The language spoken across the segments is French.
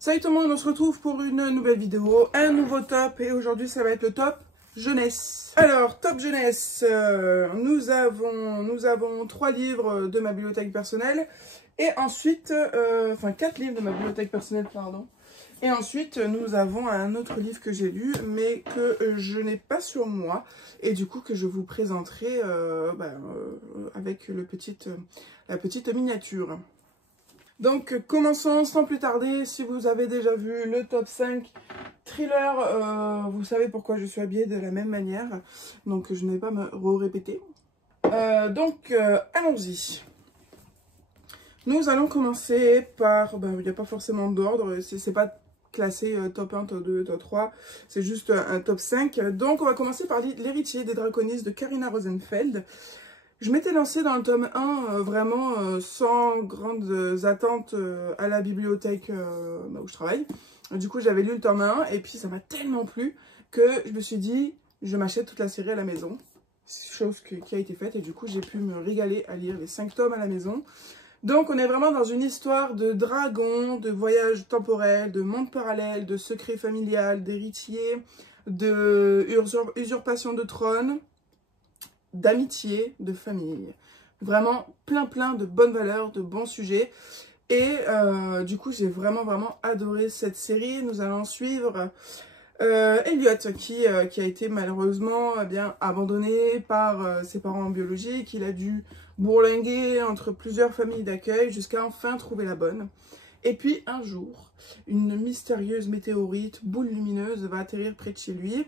Salut tout le monde, on se retrouve pour une nouvelle vidéo, un nouveau top et aujourd'hui ça va être le top jeunesse. Alors, top jeunesse, nous avons 3 livres de ma bibliothèque personnelle et ensuite, enfin 4 livres de ma bibliothèque personnelle, pardon. Et ensuite, nous avons un autre livre que j'ai lu, mais que je n'ai pas sur moi, et du coup que je vous présenterai avec la petite miniature. Donc, commençons sans plus tarder. Si vous avez déjà vu le top 5 thriller, vous savez pourquoi je suis habillée de la même manière, donc je ne vais pas me répéter. Allons-y. Nous allons commencer par, il n'y a pas forcément d'ordre, c'est pas classé top 1, top 2, top 3, c'est juste un top 5. Donc on va commencer par L'héritier des draconistes de Karina Rosenfeld. Je m'étais lancée dans le tome 1 vraiment sans grandes attentes à la bibliothèque où je travaille. Du coup j'avais lu le tome 1 et puis ça m'a tellement plu que je me suis dit je m'achète toute la série à la maison. Chose qui a été faite et du coup j'ai pu me régaler à lire les 5 tomes à la maison. Donc on est vraiment dans une histoire de dragons, de voyage temporel, de monde parallèle, de secret familial, d'héritier, de usurpation de trône, d'amitié, de famille. Vraiment plein de bonnes valeurs, de bons sujets. Et du coup j'ai vraiment adoré cette série. Nous allons suivre Elliot qui a été malheureusement abandonné par ses parents biologiques. Il a dû bourlinguer entre plusieurs familles d'accueil jusqu'à enfin trouver la bonne. Et puis un jour, une mystérieuse météorite, boule lumineuse, va atterrir près de chez lui.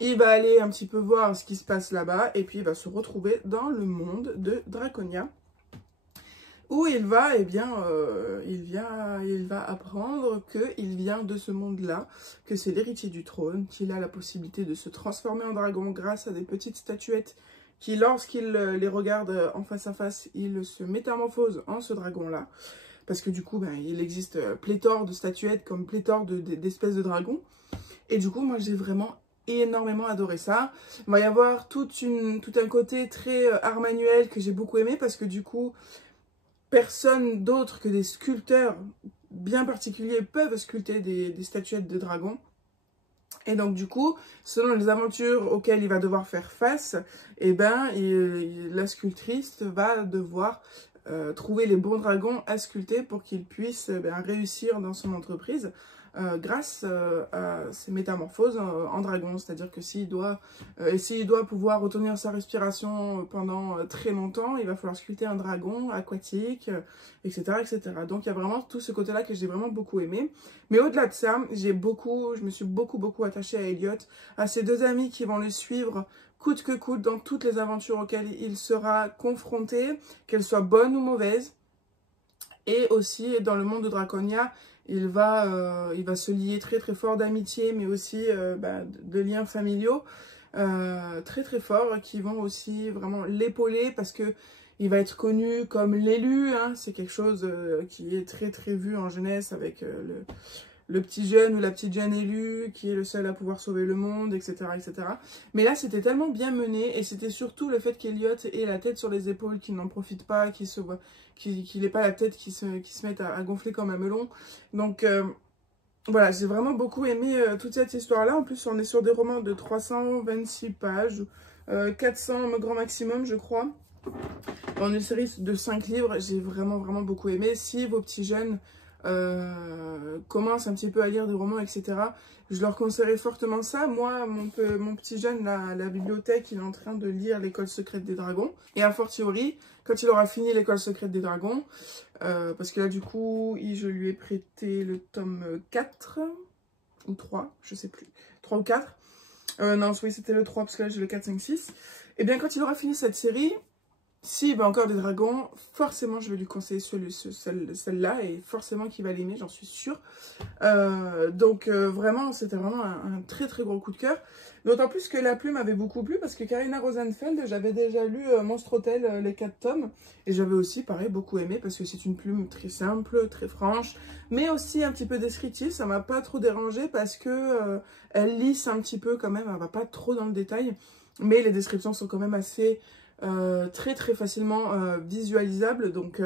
Il va aller un petit peu voir ce qui se passe là-bas et puis il va se retrouver dans le monde de Draconia, où il va, il va apprendre qu'il vient de ce monde-là, que c'est l'héritier du trône, qu'il a la possibilité de se transformer en dragon grâce à des petites statuettes qui, lorsqu'il les regarde en face à face, il se métamorphose en ce dragon-là. Parce que du coup, il existe pléthore de statuettes comme pléthore d'espèces de dragons. Et du coup, moi, j'ai vraiment énormément adoré ça. Il va y avoir tout un côté très art manuel que j'ai beaucoup aimé parce que du coup, personne d'autre que des sculpteurs bien particuliers peuvent sculpter des statuettes de dragons. Et donc du coup, selon les aventures auxquelles il va devoir faire face, la sculptrice va devoir trouver les bons dragons à sculpter pour qu'il puisse réussir dans son entreprise grâce à ses métamorphoses en dragon. C'est-à-dire que s'il doit pouvoir retenir sa respiration pendant très longtemps, il va falloir sculpter un dragon aquatique, etc., etc. Donc il y a vraiment tout ce côté-là que j'ai vraiment beaucoup aimé. Mais au-delà de ça, je me suis beaucoup attachée à Elliot, à ses 2 amis qui vont le suivre coûte que coûte dans toutes les aventures auxquelles il sera confronté, qu'elles soient bonnes ou mauvaises. Et aussi dans le monde de Draconia, il va se lier très fort d'amitié, mais aussi de liens familiaux très forts qui vont aussi vraiment l'épauler parce que il va être connu comme l'élu, hein. C'est quelque chose qui est très vu en jeunesse avec le petit jeune ou la petite jeune élue qui est le seul à pouvoir sauver le monde, etc. etc. Mais là, c'était tellement bien mené et c'était surtout le fait qu'Elliot ait la tête sur les épaules, qu'il n'en profite pas, qu'il n'ait pas la tête qui se mette à gonfler comme un melon. Donc voilà, j'ai vraiment beaucoup aimé toute cette histoire-là. En plus, on est sur des romans de 326 pages, 400 grand maximum, je crois. Dans une série de 5 livres, j'ai vraiment beaucoup aimé. Si vos petits jeunes commencent un petit peu à lire des romans, etc., je leur conseillerais fortement ça. Moi, mon petit jeune, à la bibliothèque, il est en train de lire l'École secrète des dragons. Et a fortiori, quand il aura fini l'École secrète des dragons, parce que là, du coup, je lui ai prêté le tome 4 ou 3, je sais plus, 3 ou 4. Non, oui, c'était le 3, parce que là, j'ai le 4, 5, 6. Et bien, quand il aura fini cette série, s'il veut encore des dragons, forcément je vais lui conseiller celle-là et forcément qu'il va l'aimer, j'en suis sûre. Vraiment, c'était vraiment un très gros coup de cœur. D'autant plus que la plume m'avait beaucoup plu parce que Karina Rosenfeld, j'avais déjà lu Monstre Hôtel, les 4 tomes. Et j'avais aussi, pareil, beaucoup aimé parce que c'est une plume très simple, très franche, mais aussi un petit peu descriptive. Ça m'a pas trop dérangé parce que elle lisse un petit peu quand même, elle va pas trop dans le détail. Mais les descriptions sont quand même assez... très facilement visualisable, donc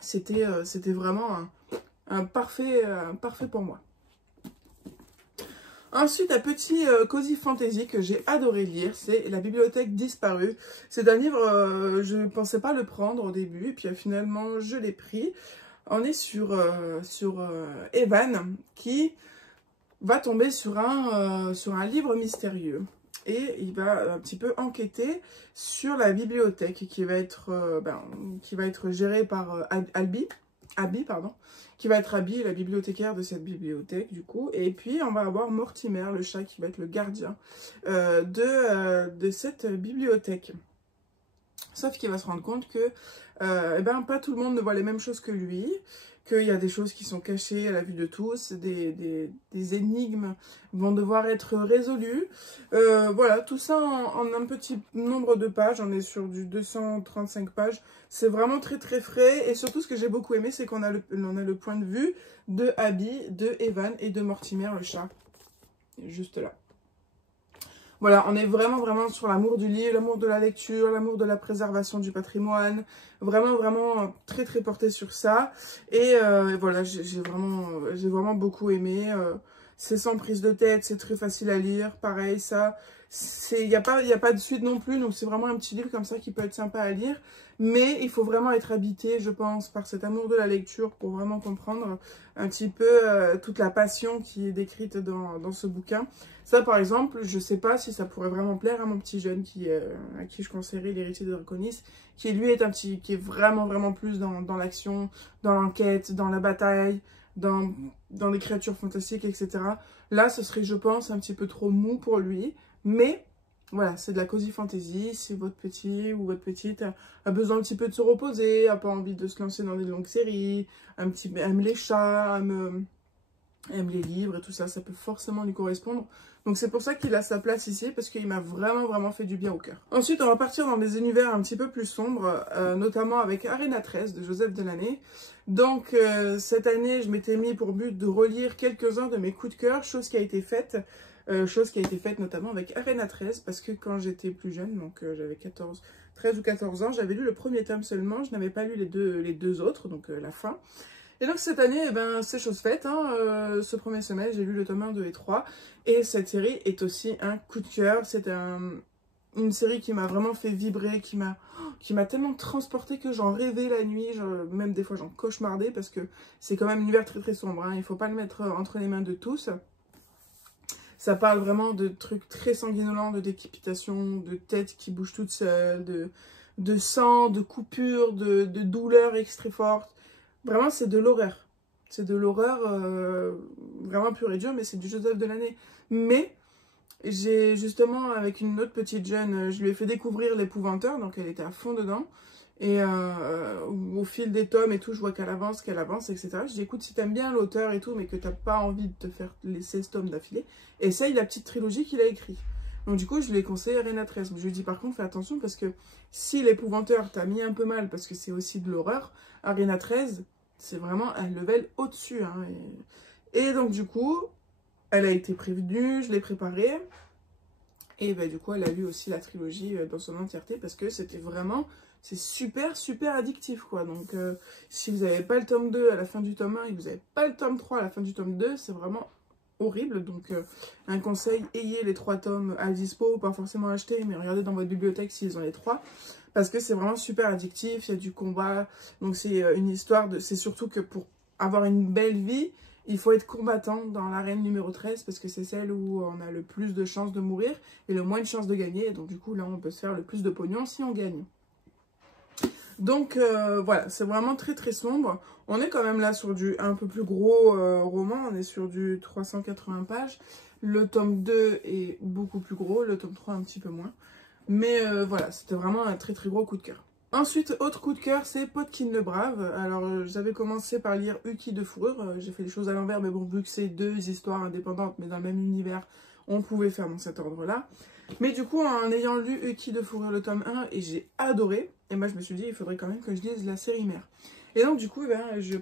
c'était vraiment parfait pour moi. Ensuite, un petit cozy fantasy que j'ai adoré lire, c'est La bibliothèque disparue. C'est un livre, je ne pensais pas le prendre au début, et puis finalement je l'ai pris. On est sur Evan qui va tomber sur un livre mystérieux. Et il va un petit peu enquêter sur la bibliothèque qui va être gérée par Abby, pardon, qui va être Abby, la bibliothécaire de cette bibliothèque, du coup. Et puis, on va avoir Mortimer, le chat, qui va être le gardien de cette bibliothèque. Sauf qu'il va se rendre compte que pas tout le monde ne voit les mêmes choses que lui, qu'il y a des choses qui sont cachées à la vue de tous, des énigmes vont devoir être résolues. Voilà, tout ça en un petit nombre de pages, on est sur du 235 pages. C'est vraiment très très frais, et surtout ce que j'ai beaucoup aimé, c'est qu'on a le point de vue de Abby, de Evan et de Mortimer, le chat, juste là. Voilà, on est vraiment sur l'amour du livre, l'amour de la lecture, l'amour de la préservation du patrimoine. Vraiment très très porté sur ça. Et voilà, j'ai vraiment beaucoup aimé. C'est sans prise de tête, c'est très facile à lire. Pareil, ça, il n'y a pas de suite non plus. Donc c'est vraiment un petit livre comme ça qui peut être sympa à lire. Mais il faut vraiment être habité, je pense, par cet amour de la lecture pour vraiment comprendre un petit peu toute la passion qui est décrite dans ce bouquin. Ça, par exemple, je ne sais pas si ça pourrait vraiment plaire à mon petit jeune à qui je conseillerais L'héritier de Draconis, qui lui est vraiment plus dans l'action, dans l'enquête, dans la bataille, dans les créatures fantastiques, etc. Là, ce serait, je pense, un petit peu trop mou pour lui, mais voilà, c'est de la cozy fantasy. Si votre petit ou votre petite a besoin un petit peu de se reposer, n'a pas envie de se lancer dans des longues séries, aime les chats, aime les livres et tout ça, ça peut forcément lui correspondre. Donc c'est pour ça qu'il a sa place ici, parce qu'il m'a vraiment fait du bien au cœur. Ensuite, on va partir dans des univers un petit peu plus sombres, notamment avec Arena 13 de Joseph Delaney. Donc cette année, je m'étais mis pour but de relire quelques-uns de mes coups de cœur, chose qui a été faite notamment avec Arena 13, parce que quand j'étais plus jeune, donc j'avais 13 ou 14 ans, j'avais lu le premier tome seulement, je n'avais pas lu les deux autres, donc la fin. Et donc cette année, c'est chose faite, hein. Ce premier semestre, j'ai lu le tome 1, 2 et 3, et cette série est aussi un coup de cœur. C'est une série qui m'a vraiment fait vibrer, qui m'a tellement transportée que j'en rêvais la nuit, même des fois j'en cauchemardais, parce que c'est quand même un univers très très sombre, hein. Il ne faut pas le mettre entre les mains de tous. Ça parle vraiment de trucs très sanguinolents, de décapitation, de têtes qui bougent toutes seules, de sang, de coupures, de douleurs extrêmement fortes. Vraiment, c'est de l'horreur. C'est de l'horreur vraiment pure et dure, mais c'est du Joseph Delaney. Mais j'ai justement, avec une autre petite jeune, je lui ai fait découvrir L'Épouvanteur, donc elle était à fond dedans. Et au fil des tomes et tout, je vois qu'elle avance, etc. Je dis, écoute, si t'aimes bien l'auteur et tout, mais que t'as pas envie de te faire les 16 tomes d'affilée, essaye la petite trilogie qu'il a écrite. Donc du coup, je lui ai conseillé Arena 13. Mais je lui ai dit, par contre, fais attention, parce que si L'Épouvanteur t'a mis un peu mal, parce que c'est aussi de l'horreur, Arena 13, c'est vraiment un level au-dessus. Hein. Et donc du coup, elle a été prévenue, je l'ai préparée. Et du coup, elle a lu aussi la trilogie dans son entièreté, parce que c'était vraiment... C'est super addictif, quoi. Donc, si vous n'avez pas le tome 2 à la fin du tome 1 et que vous n'avez pas le tome 3 à la fin du tome 2, c'est vraiment horrible. Donc, un conseil, ayez les 3 tomes à dispo, pas forcément acheter, mais regardez dans votre bibliothèque s'ils ont les 3. Parce que c'est vraiment super addictif, il y a du combat. Donc, c'est une histoire de... C'est surtout que pour avoir une belle vie, il faut être combattant dans l'arène numéro 13, parce que c'est celle où on a le plus de chances de mourir et le moins de chances de gagner. Et donc, du coup, là, on peut se faire le plus de pognon si on gagne. Donc voilà, c'est vraiment très sombre. On est quand même là sur du un peu plus gros roman, on est sur du 380 pages. Le tome 2 est beaucoup plus gros, le tome 3 un petit peu moins. Mais voilà, c'était vraiment un très gros coup de cœur. Ensuite, autre coup de cœur, c'est Podkin le Brave. Alors, j'avais commencé par lire Uki de Fourrure. J'ai fait les choses à l'envers, mais bon, vu que c'est 2 histoires indépendantes, mais dans le même univers, on pouvait faire dans cet ordre-là. Mais du coup, en ayant lu Uki de Fourrure, le tome 1, et j'ai adoré, et moi je me suis dit, il faudrait quand même que je lise la série mère. Et donc du coup,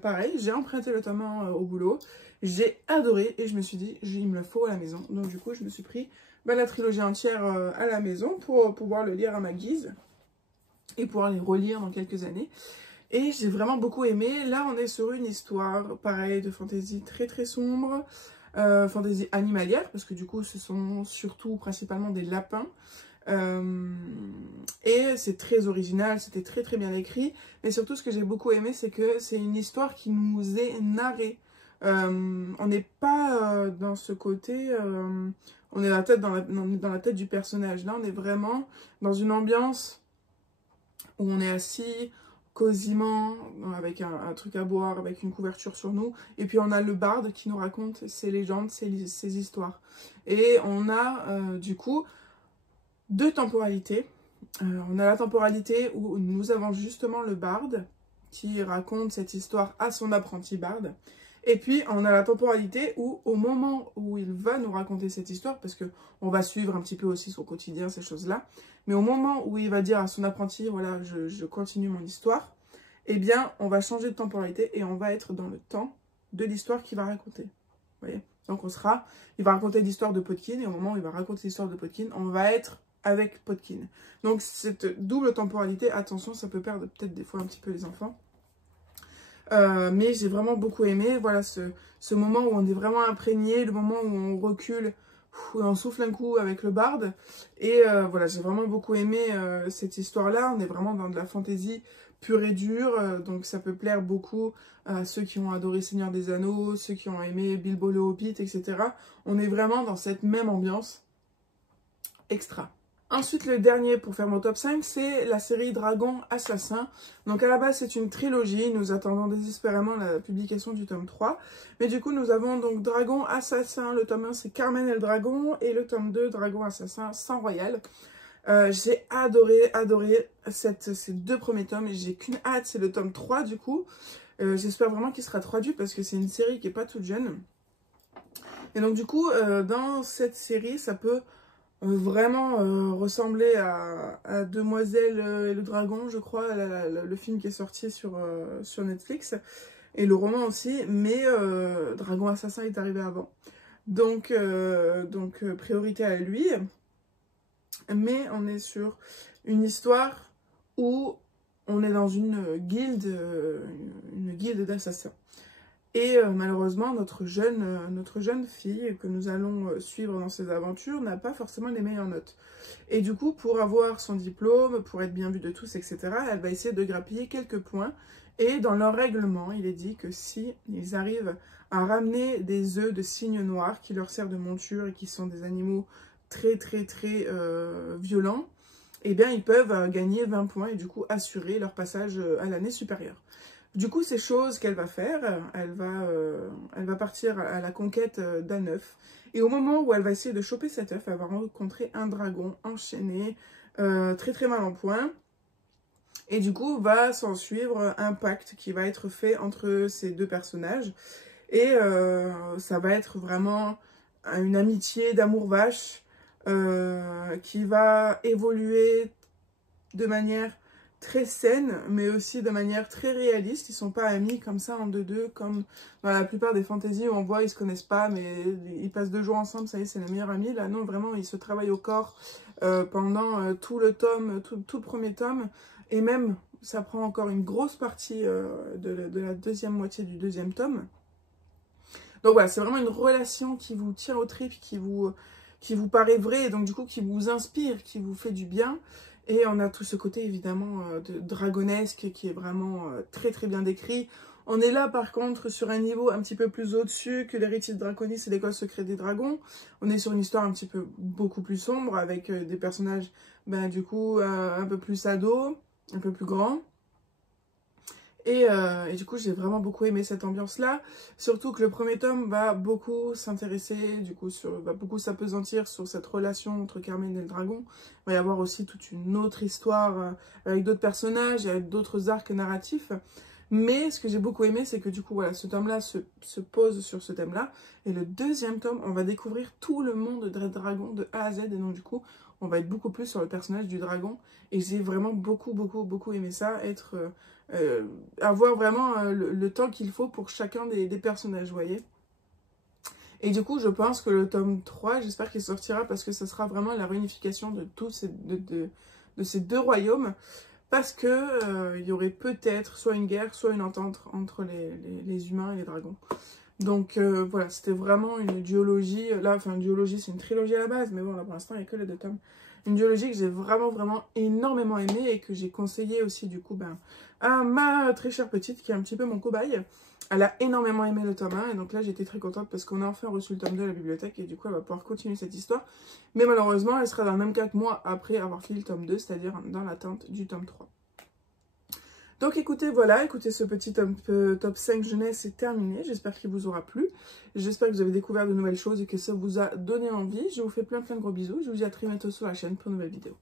pareil, j'ai emprunté le tome 1 au boulot, j'ai adoré, et je me suis dit, il me le faut à la maison. Donc du coup, je me suis pris la trilogie entière à la maison pour pouvoir le lire à ma guise, et pouvoir les relire dans quelques années. Et j'ai vraiment beaucoup aimé. Là, on est sur une histoire, pareil, de fantasy très très sombre, fantasy animalière, parce que du coup, ce sont surtout principalement des lapins. Et c'est très original, c'était très très bien écrit. Mais surtout, ce que j'ai beaucoup aimé, c'est que c'est une histoire qui nous est narrée. On n'est pas dans ce côté... on est dans la tête du personnage. Là, on est vraiment dans une ambiance où on est assis cosiment, avec un truc à boire, avec une couverture sur nous. Et puis, on a le barde qui nous raconte ses légendes, ses histoires. Et on a, du coup, deux temporalités. On a la temporalité où nous avons justement le barde qui raconte cette histoire à son apprenti barde. Et puis, on a la temporalité où, au moment où il va nous raconter cette histoire, parce qu'on va suivre un petit peu aussi son quotidien, ces choses-là, mais au moment où il va dire à son apprenti, voilà, je continue mon histoire, eh bien, on va changer de temporalité et on va être dans le temps de l'histoire qu'il va raconter. Vous voyez? Donc, il va raconter l'histoire de Podkin, et au moment où il va raconter l'histoire de Podkin, on va être avec Podkin. Donc, cette double temporalité, attention, ça peut perdre peut-être des fois un petit peu les enfants. Mais j'ai vraiment beaucoup aimé, voilà, ce moment où on est vraiment imprégné, le moment où on recule, où on souffle un coup avec le barde. Et voilà, j'ai vraiment beaucoup aimé cette histoire-là. On est vraiment dans de la fantaisie pure et dure, donc ça peut plaire beaucoup à ceux qui ont adoré Seigneur des Anneaux, ceux qui ont aimé Bilbo le Hobbit, etc. On est vraiment dans cette même ambiance extra. Ensuite, le dernier pour faire mon top 5, c'est la série Dragon Assassin. Donc à la base, c'est une trilogie. Nous attendons désespérément la publication du tome 3. Mais du coup, nous avons donc Dragon Assassin. Le tome 1, c'est Carmen et le Dragon. Et le tome 2, Dragon Assassin, Sang Royal. J'ai adoré ces deux premiers tomes. Et j'ai qu'une hâte, c'est le tome 3 du coup. J'espère vraiment qu'il sera traduit parce que c'est une série qui n'est pas toute jeune. Et donc du coup, dans cette série, ça peut... vraiment ressembler à Demoiselle et le Dragon, je crois, le film qui est sorti sur Netflix, et le roman aussi, mais Dragon Assassin est arrivé avant. Donc priorité à lui. Mais on est sur une histoire où on est dans une guilde d'assassins. Et malheureusement, notre jeune fille que nous allons suivre dans ses aventures n'a pas forcément les meilleures notes. Et du coup, pour avoir son diplôme, pour être bien vue de tous, etc., elle va essayer de grappiller quelques points. Et dans leur règlement, il est dit que si ils arrivent à ramener des œufs de cygne noir qui leur servent de monture et qui sont des animaux très violents, eh bien, ils peuvent gagner 20 points et du coup assurer leur passage à l'année supérieure. Du coup, ces choses qu'elle va faire, elle va partir à la conquête d'un œuf. Et au moment où elle va essayer de choper cet œuf, elle va rencontrer un dragon enchaîné, très mal en point. Et du coup, va s'en suivre un pacte qui va être fait entre ces deux personnages. Et ça va être vraiment une amitié d'amour vache qui va évoluer de manière très saine, mais aussi de manière très réaliste. Ils sont pas amis comme ça en deux-deux, comme dans la plupart des fantaisies où on voit ils se connaissent pas, mais ils passent 2 jours ensemble, ça y est, c'est les meilleurs amis. Là, non, vraiment, ils se travaillent au corps pendant tout le tome, tout le premier tome, et même, ça prend encore une grosse partie de la deuxième moitié du deuxième tome. Donc voilà, c'est vraiment une relation qui vous tient aux tripes, qui vous paraît vraie, et donc du coup, qui vous inspire, qui vous fait du bien. Et on a tout ce côté évidemment de dragonesque qui est vraiment très bien décrit. On est là par contre sur un niveau un petit peu plus au-dessus que l'héritier de Draconis et l'école secrète des dragons. On est sur une histoire un petit peu beaucoup plus sombre avec des personnages du coup un peu plus ados, un peu plus grands. Et du coup, j'ai vraiment beaucoup aimé cette ambiance-là. Surtout que le premier tome va beaucoup s'intéresser, du coup, va beaucoup s'apesantir sur cette relation entre Carmen et le dragon. Il va y avoir aussi toute une autre histoire avec d'autres personnages et avec d'autres arcs narratifs. Mais ce que j'ai beaucoup aimé, c'est que du coup, voilà, ce tome-là se pose sur ce thème-là. Et le deuxième tome, on va découvrir tout le monde de Dragon de A à Z. Et donc, du coup, on va être beaucoup plus sur le personnage du dragon. Et j'ai vraiment beaucoup aimé ça, avoir vraiment le temps qu'il faut pour chacun des personnages, vous voyez. Et du coup, je pense que le tome 3, j'espère qu'il sortira parce que ce sera vraiment la réunification de tous ces deux royaumes. parce que il y aurait peut-être soit une guerre, soit une entente entre les humains et les dragons. Donc voilà, c'était vraiment une duologie, là, enfin une duologie c'est une trilogie à la base, mais bon là pour l'instant il n'y a que les 2 tomes. Une duologie que j'ai vraiment énormément aimée et que j'ai conseillé aussi du coup à ma très chère petite qui est un petit peu mon cobaye. Elle a énormément aimé le tome 1 et donc là j'étais très contente parce qu'on a enfin reçu le tome 2 à la bibliothèque et du coup elle va pouvoir continuer cette histoire. Mais malheureusement elle sera dans le même cas que moi après avoir fini le tome 2, c'est-à-dire dans l'attente du tome 3. Donc écoutez, voilà, écoutez, ce petit top 5 jeunesse est terminé. J'espère qu'il vous aura plu. J'espère que vous avez découvert de nouvelles choses et que ça vous a donné envie. Je vous fais plein de gros bisous. Je vous dis à très bientôt sur la chaîne pour une nouvelle vidéo.